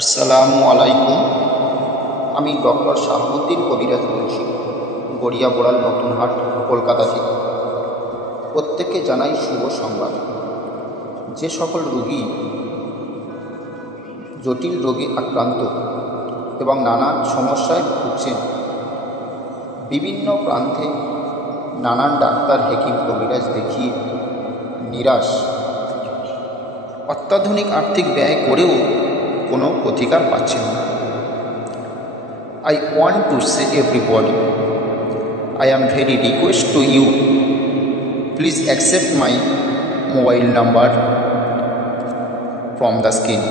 আসসালামু আলাইকুম। আমি ডক্টর শাহাবুদ্দিন কবিরাজ বলছি, গড়িয়া বোড়াল নতুনহাট, কলকাতা থেকে। প্রত্যেককে জানাই শুভ সংবাদ। যে সকল রোগী জটিল রোগে আক্রান্ত এবং নানান সমস্যায় ভুগছেন, বিভিন্ন প্রান্তে নানান ডাক্তার, হেকিম, কবিরাজ দেখিয়ে নিরাশ, অত্যাধুনিক আর্থিক ব্যয় করেও কোনো প্রতিকার পাচ্ছেন না, I want to say everybody, I am very request to you, please accept my mobile number from the screen.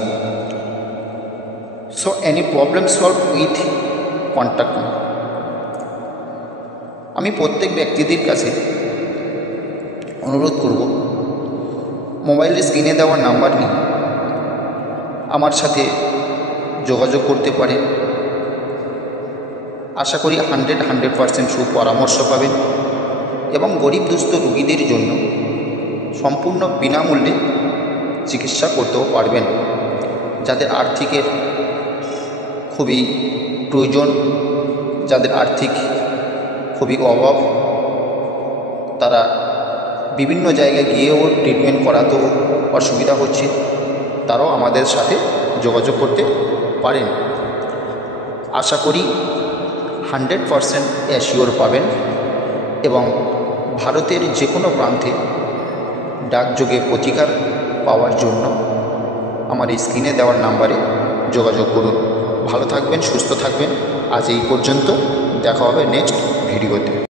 So any problem solved with contact me. আমি প্রত্যেক ব্যক্তিদের কাছে অনুরোধ করব, মোবাইলের স্ক্রিনে দেওয়া নাম্বার নিয়ে আমার সাথে যোগাযোগ করতে পারেন। আশা করি 100% সুপরামর্শ পাবেন এবং গরিব দুস্থ রোগীদের জন্য সম্পূর্ণ বিনামূল্যে চিকিৎসা করতেও পারবেন। যাদের আর্থিকের খুবই প্রয়োজন, যাদের আর্থিক খুবই অভাব, তারা বিভিন্ন জায়গায় গিয়েও ট্রিটমেন্ট করাতেও অসুবিধা হচ্ছে, তারাও আমাদের সাথে যোগাযোগ করতে পারেন। আশা করি 100% অ্যাসিওর পাবেন এবং ভারতের যে কোনো প্রান্তে ডাকযোগে প্রতিকার পাওয়ার জন্য আমার এই স্ক্রিনে দেওয়ার নাম্বারে যোগাযোগ করুন। ভালো থাকবেন, সুস্থ থাকবেন। আজ এই পর্যন্ত, দেখা হবে নেক্সট ভিডিওতে।